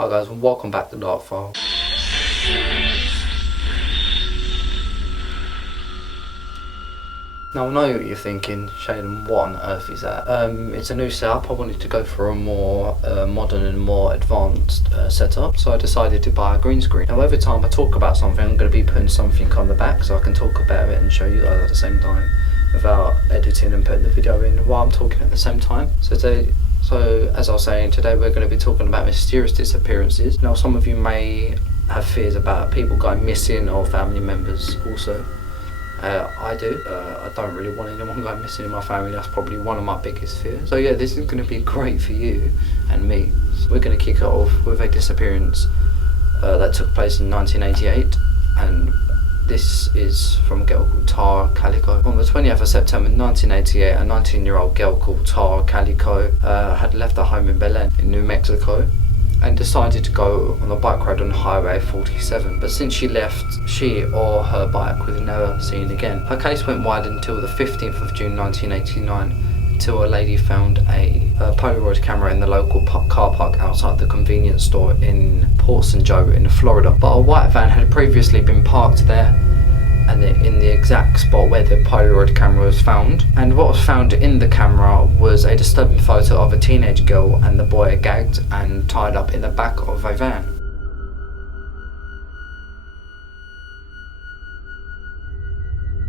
Hi guys, and welcome back to Dark File. Now I know what you're thinking, Shaden, what on earth is that? It's a new setup. I wanted to go for a more modern and more advanced setup, so I decided to buy a green screen. Now every time I talk about something, I'm going to be putting something on the back so I can talk about it and show you guys at the same time without editing and putting the video in while I'm talking at the same time. So as I was saying, today we're going to be talking about mysterious disappearances. Now some of you may have fears about people going missing or family members also. I do. I don't really want anyone going missing in my family. That's probably one of my biggest fears. So yeah, this is going to be great for you and me. So we're going to kick it off with a disappearance that took place in 1988, and this is from a girl called Tara Calico. On the 20th of September 1988, a 19-year-old girl called Tara Calico had left her home in Belen in New Mexico and decided to go on a bike ride on Highway 47. But since she left, she or her bike was never seen again. Her case went wide until the 15th of June 1989, until a lady found a Polaroid camera in the local car park outside the convenience store in Port St. Joe in Florida. But a white van had previously been parked there and in the exact spot where the Polaroid camera was found. And what was found in the camera was a disturbing photo of a teenage girl and the boy gagged and tied up in the back of a van.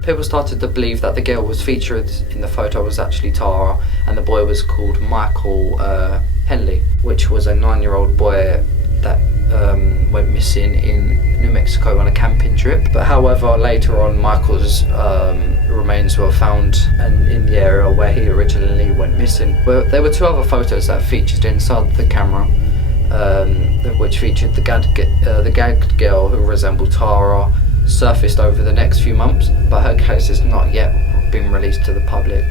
People started to believe that the girl was featured in the photo was actually Tara, and the boy was called Michael Henley, which was a 9-year-old boy that went missing in New Mexico on a camping trip. But however, later on, Michael's remains were found in the area where he originally went missing. Well, there were two other photos that featured inside the camera, which featured the gagged girl who resembled Tara, surfaced over the next few months, but her case has not yet been released to the public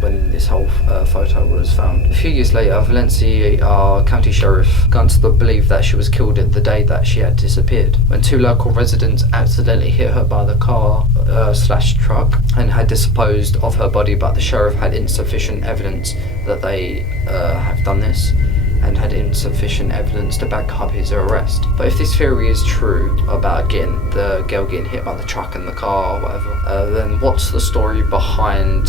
when this whole photo was found. A few years later, Valencia County Sheriff began to believe that she was killed the day that she had disappeared, when two local residents accidentally hit her by the car / truck and had disposed of her body, but the sheriff had insufficient evidence that they have done this, and had insufficient evidence to back up his arrest. But if this theory is true about the girl getting hit by the truck and the car or whatever, then what's the story behind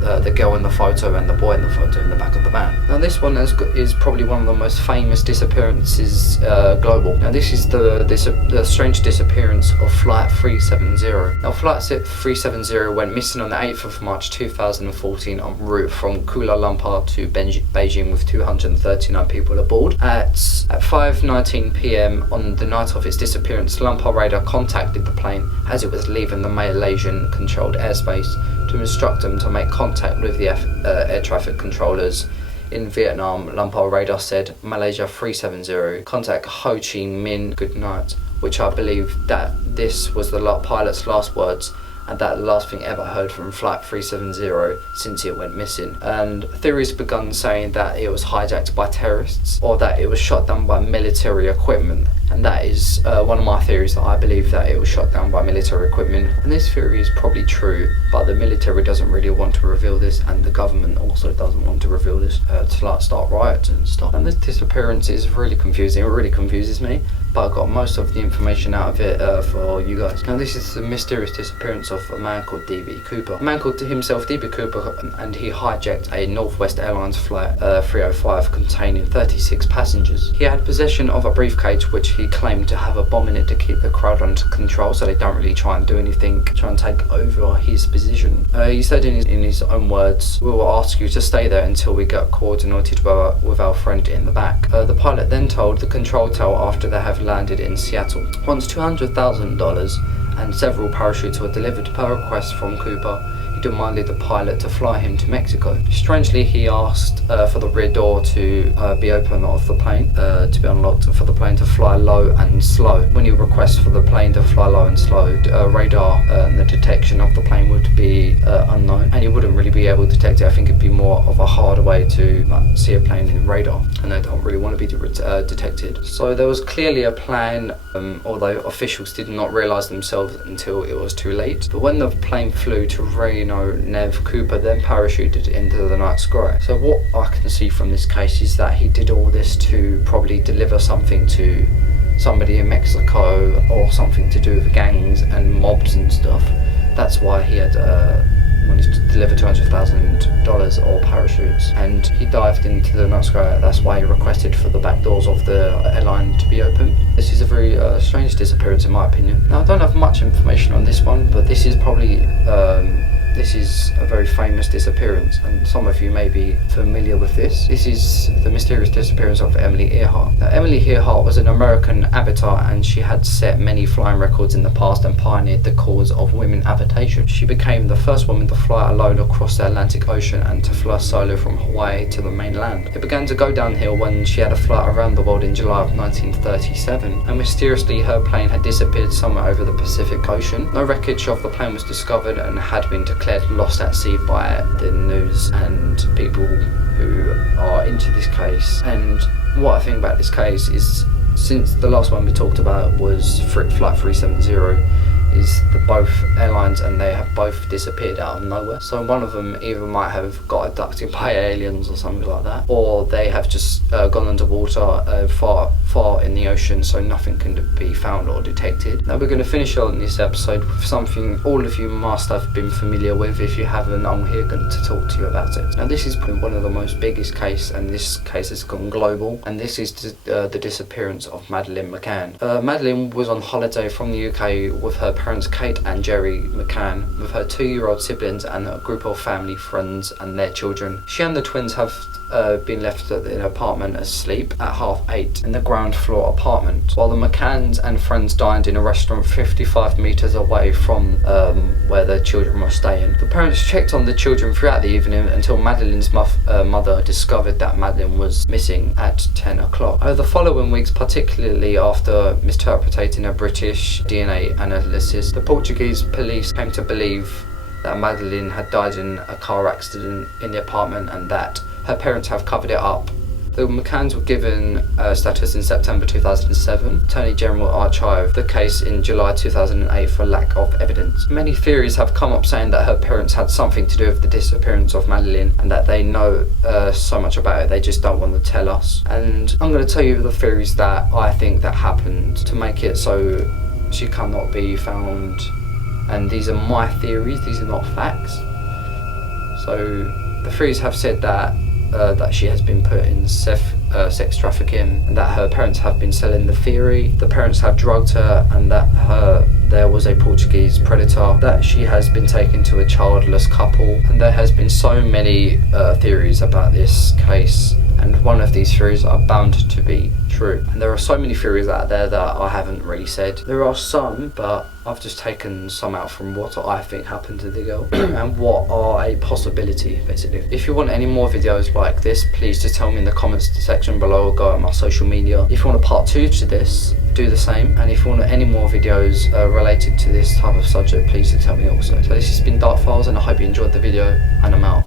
the girl in the photo and the boy in the photo in the back of the van? Now this one is probably one of the most famous disappearances global. Now this is the strange disappearance of Flight 370. Now Flight 370 went missing on the 8th of March 2014 en route from Kuala Lumpur to Beijing with 239 people aboard. At 5:19 p.m. on the night of its disappearance, Lumpur radar contacted the plane as it was leaving the Malaysian controlled airspace to instruct them to make contact with the air traffic controllers in Vietnam. Lumpur radar said, "Malaysia 370, contact Ho Chi Minh, good night," which I believe that this was the pilot's last words, and that the last thing ever heard from Flight 370 since it went missing. And theories begun saying that it was hijacked by terrorists or that it was shot down by military equipment. And that is one of my theories, that I believe that it was shot down by military equipment. And this theory is probably true, but the military doesn't really want to reveal this, and the government also doesn't want to reveal this to start riots and stuff. And this disappearance is really confusing. It really confuses me, but I got most of the information out of it for you guys. Now this is the mysterious disappearance of a man called D.B. Cooper. A man called himself D.B. Cooper, and he hijacked a Northwest Airlines flight 305 containing 36 passengers. He had possession of a briefcase which he claimed to have a bomb in it to keep the crowd under control, so they don't really try and do anything, try and take over his position. He said in his own words, "We will ask you to stay there until we get coordinated with our friend in the back." The pilot then told the control tower after they have landed in Seattle. Once $200,000 and several parachutes were delivered per request from Cooper, he demanded the pilot to fly him to Mexico. Strangely, he asked for the rear door to be open of the plane, to be unlocked, for the plane to fly low and slow. When you request for the plane to fly low and slow, radar and the detection of the plane would be unknown, and you wouldn't really be able to detect it. I think it'd be more of a harder way to see a plane in radar, and they don't really want to be detected. So there was clearly a plan, although officials did not realise themselves until it was too late. But when the plane flew to Reno, Valentino Nev Cooper then parachuted into the night sky. So what I can see from this case is that he did all this to probably deliver something to somebody in Mexico, or something to do with gangs and mobs and stuff. That's why he had wanted to deliver $200,000 or parachutes, and he dived into the night sky. That's why he requested for the back doors of the airline to be open. This is a very strange disappearance in my opinion. Now I don't have much information on this one, but this is probably this is a very famous disappearance, and some of you may be familiar with this. This is the mysterious disappearance of Emily Earhart. Now, Emily Earhart was an American aviator, and she had set many flying records in the past and pioneered the cause of women aviation. She became the first woman to fly alone across the Atlantic Ocean and to fly solo from Hawaii to the mainland. It began to go downhill when she had a flight around the world in July of 1937, and mysteriously her plane had disappeared somewhere over the Pacific Ocean. No wreckage of the plane was discovered and had been declared lost at sea by the news and people who are into this case. And what I think about this case is, since the last one we talked about was Flight 370, is the both airlines, and they have both disappeared out of nowhere. So one of them either might have got abducted by aliens or something like that, or they have just gone underwater far in the ocean, so nothing can be found or detected. Now we're going to finish on this episode with something all of you must have been familiar with. If you haven't, I'm here to talk to you about it. Now this is probably one of the most biggest case, and this case has gone global, and this is the disappearance of Madeleine McCann. Madeleine was on holiday from the UK with her parents Kate and Jerry McCann, with her 2-year-old siblings and a group of family friends and their children. She and the twins have been left at an apartment asleep at 8:30 in the ground floor apartment, while the McCanns and friends dined in a restaurant 55 metres away from where the children were staying. The parents checked on the children throughout the evening until Madeleine's mother discovered that Madeleine was missing at 10 o'clock. Over the following weeks, particularly after misinterpreting a British DNA analysis, the Portuguese police came to believe that Madeleine had died in a car accident in the apartment and that her parents have covered it up. The McCanns were given status in September 2007. Attorney General archived the case in July 2008 for lack of evidence. Many theories have come up saying that her parents had something to do with the disappearance of Madeleine, and that they know so much about it they just don't want to tell us. And I'm going to tell you the theories that I think that happened to make it so she cannot be found. And these are my theories, these are not facts. So the theories have said that she has been put in sex trafficking, and that her parents have been selling the theory. The parents have drugged her, and that there was a Portuguese predator, that she has been taken to a childless couple, and there has been so many theories about this case, and one of these theories are bound to be true. And there are so many theories out there that I haven't really said. There are some, but I've just taken some out from what I think happened to the girl and what are a possibility, basically. If you want any more videos like this, please just tell me in the comments section below, or go on my social media. If you want a part 2 to this, do the same. And if you want any more videos related to this type of subject, please do tell me also. So this has been Dark Files, and I hope you enjoyed the video, and I'm out.